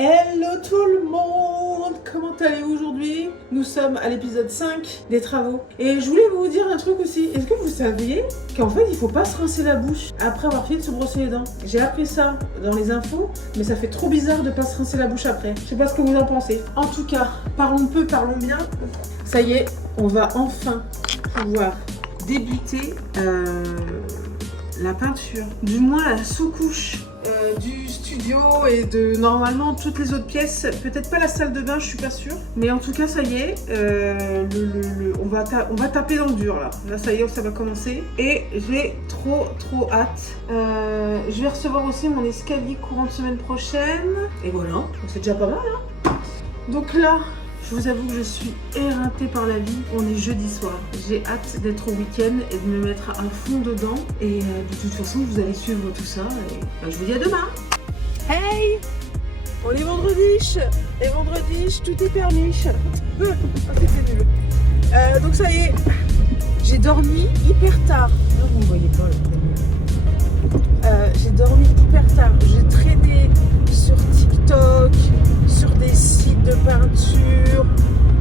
Hello tout le monde! Comment allez-vous aujourd'hui? Nous sommes à l'épisode 5 des travaux. Et je voulais vous dire un truc aussi. Est-ce que vous saviez qu'en fait il faut pas se rincer la bouche après avoir fini de se brosser les dents? J'ai appris ça dans les infos, mais ça fait trop bizarre de pas se rincer la bouche après. Je sais pas ce que vous en pensez. En tout cas, parlons peu, parlons bien. Ça y est, on va enfin pouvoir débuter la peinture. Du moins la sous-couche. Du studio et de normalement toutes les autres pièces, peut-être pas la salle de bain, je suis pas sûre, mais en tout cas ça y est, on va taper dans le dur là ça y est, ça va commencer et j'ai trop hâte. Je vais recevoir aussi mon escalier courant de semaine prochaine et voilà, c'est déjà pas mal hein. Donc là je vous avoue que je suis éreintée par la vie. On est jeudi soir. J'ai hâte d'être au week-end et de me mettre à fond dedans. Et de toute façon, vous allez suivre tout ça. Et je vous dis à demain. Hey! On est vendredi. Et vendredi, tout est permis. C'était nul. Donc ça y est, j'ai dormi hyper tard. Non, vous ne voyez pas. J'ai dormi hyper tard. J'ai traîné sur TikTok, sur des sites de peinture,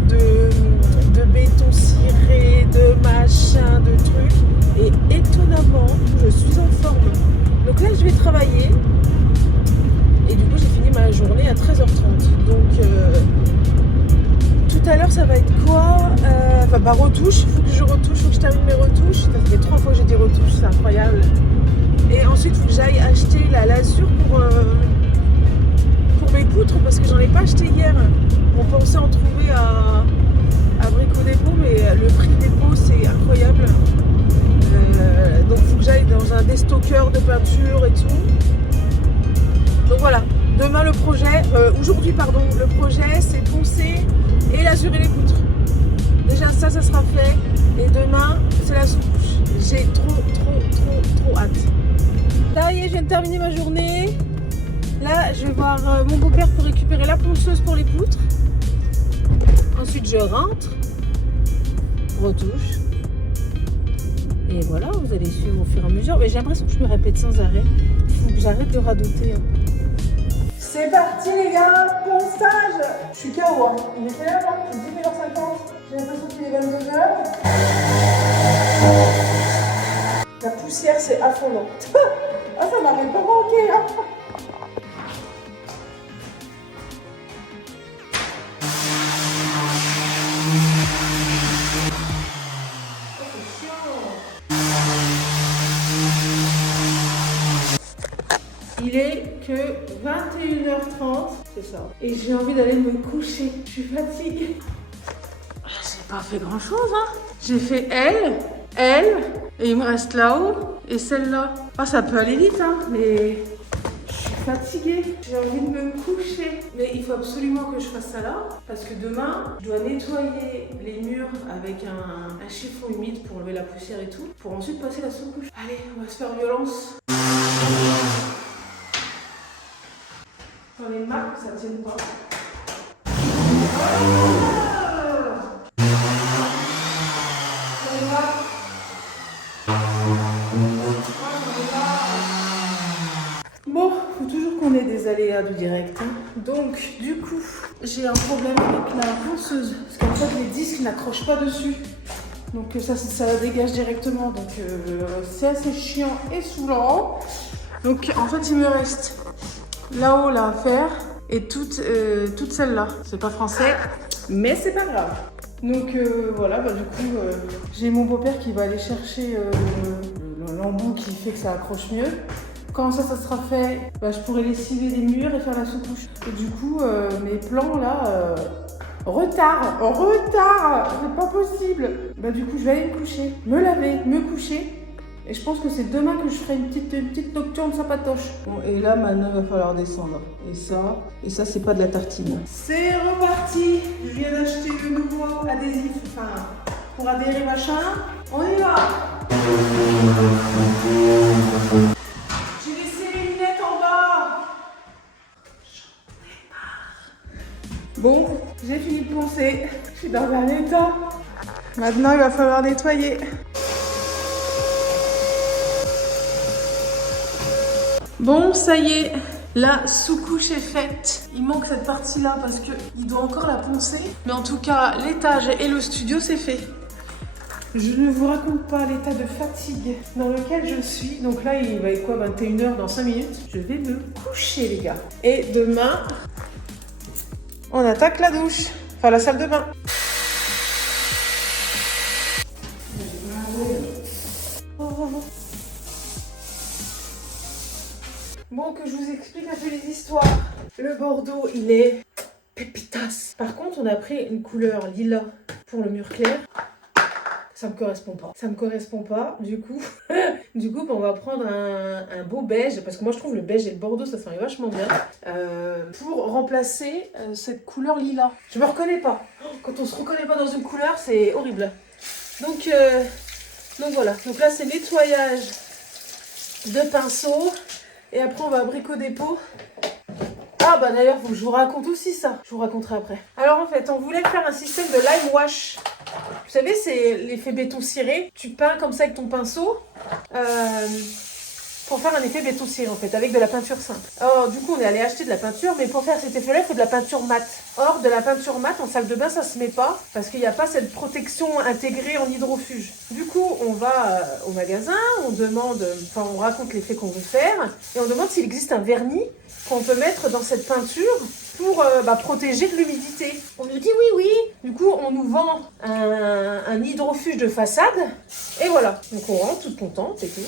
de béton ciré, de machin, de trucs. Et étonnamment, je suis en forme. Donc là, je vais travailler. Et du coup, j'ai fini ma journée à 13h30. Donc, tout à l'heure, ça va être quoi? Retouche. Il faut que je retouche, il faut que je termine mes retouches. Ça fait 3 fois que j'ai dit retouches, c'est incroyable. Et ensuite, il faut que j'aille acheter la lasure pour mes poutres parce que j'en ai pas acheté hier. On pensait en trouver à Brico Dépôt, mais le prix des pots c'est incroyable. Donc il faut que j'aille dans un déstockeur de peinture et tout. Donc voilà, demain le projet, aujourd'hui pardon, le projet c'est poncer et lasurer les poutres. Déjà ça sera fait et demain c'est la sous-couche. J'ai trop hâte. Ça y est, je viens de terminer ma journée. Là, je vais voir mon beau-père pour récupérer la ponceuse pour les poutres. Ensuite, je rentre, retouche. Et voilà, vous allez suivre au fur et à mesure. Mais j'ai l'impression que je me répète sans arrêt. Il faut que j'arrête de radoter. Hein. C'est parti les gars, ponçage. Je suis KO. Hein. Il est quelle heure hein? Il est 18h50. J'ai l'impression qu'il est 22h. La poussière, c'est affolant. Ah, ça m'avait pas manqué. Hein. Il est que 21h30, c'est ça. Et j'ai envie d'aller me coucher. Je suis fatiguée. J'ai pas fait grand chose, hein. J'ai fait elle, et il me reste là-haut, et celle-là. Ah, ça peut aller vite, hein, mais je suis fatiguée. J'ai envie de me coucher. Mais il faut absolument que je fasse ça là, parce que demain, je dois nettoyer les murs avec un chiffon humide pour enlever la poussière et tout, pour ensuite passer la sous-couche. Allez, on va se faire violence. J'en ai marre que ça ne tienne pas. Bon, faut toujours qu'on ait des aléas du direct. Hein. Donc, du coup, j'ai un problème avec la ponceuse. Parce qu'en fait, les disques n'accrochent pas dessus. Donc, ça dégage directement. Donc, c'est assez chiant et saoulant. Donc, en fait, il me reste là-haut là à faire et toute celle-là. C'est pas français, mais c'est pas grave. Donc voilà, du coup, j'ai mon beau-père qui va aller chercher l'embout qui fait que ça accroche mieux. Quand ça sera fait, je pourrai lessiver les murs et faire la sous-couche. Et du coup, mes plans là, retard, c'est pas possible. Du coup, je vais aller me coucher, me laver, me coucher. Et je pense que c'est demain que je ferai une petite nocturne sympatoche. Bon, et là, maintenant, il va falloir descendre. Et ça, c'est pas de la tartine. C'est reparti. Je viens d'acheter le nouveau adhésif, pour adhérer machin. On y va. J'ai laissé les lunettes en bas. J'en ai marre. Bon, j'ai fini de poncer. Je suis dans un état. Maintenant, il va falloir nettoyer. Bon, ça y est, La sous-couche est faite. Il manque cette partie-là parce qu'il doit encore la poncer. Mais en tout cas, l'étage et le studio, c'est fait. Je ne vous raconte pas l'état de fatigue dans lequel je suis. Donc là, il va être quoi, 21 h dans 5 minutes. Je vais me coucher, les gars. Et demain, on attaque la douche. Enfin, la salle de bain. Bon, que je vous explique un peu les histoires. Le Bordeaux, il est pépitas. Par contre, on a pris une couleur lilas pour le mur clair. Ça me correspond pas. Ça me correspond pas, du coup. On va prendre un beau beige, parce que moi je trouve le beige et le bordeaux, ça serait vachement bien, pour remplacer cette couleur lilas. Je me reconnais pas. Quand on se reconnaît pas dans une couleur, c'est horrible. Donc voilà. Donc là, c'est nettoyage de pinceau. Et après, on va à Brico Dépôt. Ah bah d'ailleurs, faut que je vous raconte aussi ça. Je vous raconterai après. Alors en fait, on voulait faire un système de lime wash. Vous savez, c'est l'effet béton ciré. Tu peins comme ça avec ton pinceau pour faire un effet béton ciré en fait, avec de la peinture simple. Alors du coup, on est allé acheter de la peinture, mais pour faire cet effet-là, il faut de la peinture mate. Or, de la peinture mate en salle de bain, ça se met pas parce qu'il n'y a pas cette protection intégrée en hydrofuge. Du coup, on va au magasin, on demande, enfin, on raconte l'effet qu'on veut faire et on demande s'il existe un vernis qu'on peut mettre dans cette peinture pour protéger de l'humidité. On nous dit oui. Du coup, on nous vend un hydrofuge de façade. Et voilà. Donc on rentre toute contente et tout.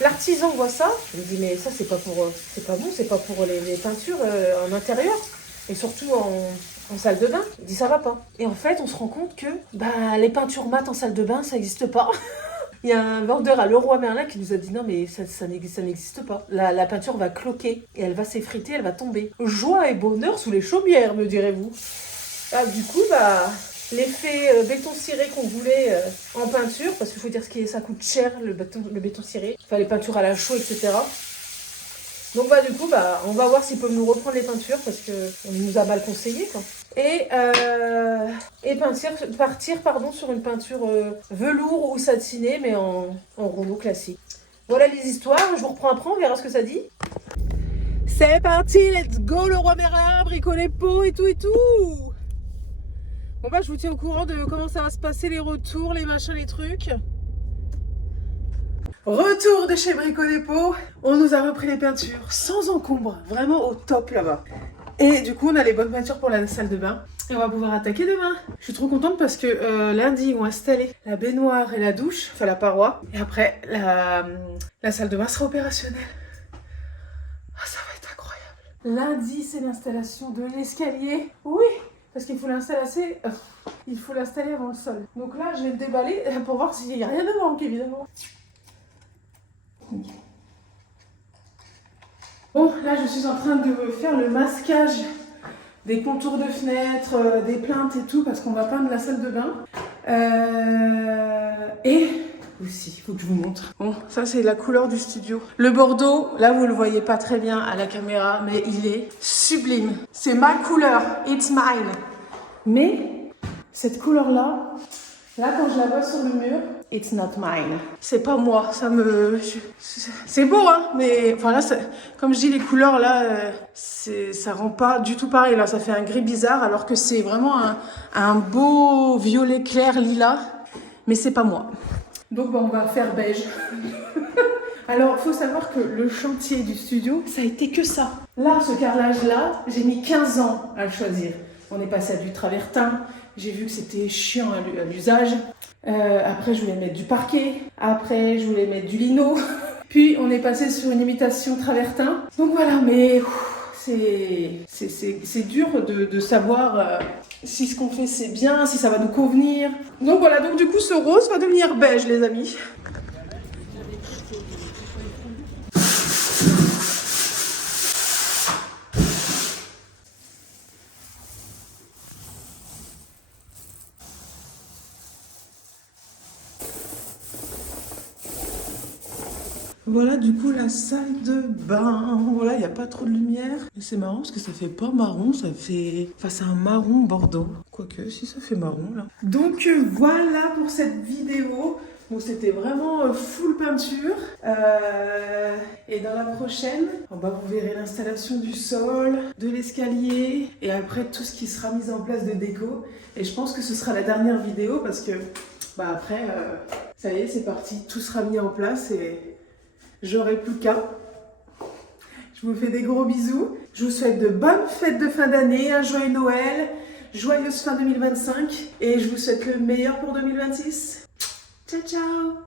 L'artisan voit ça. Il me dit mais ça c'est pas bon, c'est pas pour les peintures en intérieur. Et surtout en salle de bain. Il dit ça va pas. Et en fait, on se rend compte que les peintures mates en salle de bain, ça n'existe pas. Il y a un vendeur à Leroy Merlin qui nous a dit non mais ça n'existe pas. La peinture va cloquer et elle va s'effriter, elle va tomber. Joie et bonheur sous les chaumières, me direz-vous. Du coup, l'effet béton ciré qu'on voulait en peinture, parce qu'il faut dire que ça coûte cher le béton ciré, enfin les peintures à la chaux, etc. Donc du coup, on va voir s'ils peuvent nous reprendre les peintures parce qu'on nous a mal conseillé quoi. Et partir sur une peinture velours ou satinée, mais en rouleau classique. Voilà les histoires, je vous reprends après, on verra ce que ça dit. C'est parti, let's go le Roi Merlin, Brico Dépôt et tout. Bon je vous tiens au courant de comment ça va se passer, les retours, les machins, les trucs. Retour de chez Brico Dépôt, on nous a repris les peintures sans encombre, vraiment au top là-bas. Et du coup, on a les bonnes peintures pour la salle de bain. Et on va pouvoir attaquer demain. Je suis trop contente parce que lundi, ils vont installer la baignoire et la douche, enfin la paroi. Et après, la salle de bain sera opérationnelle. Ça va être incroyable. Lundi, c'est l'installation de l'escalier. Oui, parce qu'il faut l'installer avant le sol. Donc là, je vais le déballer pour voir s'il n'y a rien de manque, évidemment. Bon, là je suis en train de faire le masquage des contours de fenêtres, des plinthes et tout, parce qu'on va peindre la salle de bain. Et aussi, il faut que je vous montre. Bon, ça c'est la couleur du studio. Le bordeaux, là vous le voyez pas très bien à la caméra, mais il est sublime. C'est ma couleur, it's mine. Mais cette couleur-là, quand je la vois sur le mur, it's not mine. C'est pas moi, c'est beau, hein, mais enfin là, comme je dis, les couleurs là, ça rend pas du tout pareil. Là, ça fait un gris bizarre, alors que c'est vraiment un beau violet clair lilas, mais c'est pas moi. Donc on va faire beige. Alors, il faut savoir que le chantier du studio, ça a été que ça. Là, ce carrelage-là, j'ai mis 15 ans à le choisir. On est passé à du travertin. J'ai vu que c'était chiant à l'usage. Après, je voulais mettre du parquet. Après, je voulais mettre du lino. Puis, on est passé sur une imitation travertin. Donc voilà, mais c'est dur de savoir si ce qu'on fait c'est bien, si ça va nous convenir. Donc voilà, donc du coup, ce rose va devenir beige, les amis. Voilà du coup la salle de bain. Voilà, il n'y a pas trop de lumière. Et c'est marrant parce que ça fait pas marron, ça fait... Enfin, c'est un marron bordeaux. Quoique, si ça fait marron là. Donc voilà pour cette vidéo. Bon, c'était vraiment full peinture. Et dans la prochaine, vous verrez l'installation du sol, de l'escalier et après tout ce qui sera mis en place de déco. Et je pense que ce sera la dernière vidéo parce que après, ça y est, c'est parti. Tout sera mis en place et j'aurai plus qu'à. Je vous fais des gros bisous. Je vous souhaite de bonnes fêtes de fin d'année, un joyeux Noël, joyeuse fin 2025 et je vous souhaite le meilleur pour 2026. Ciao, ciao!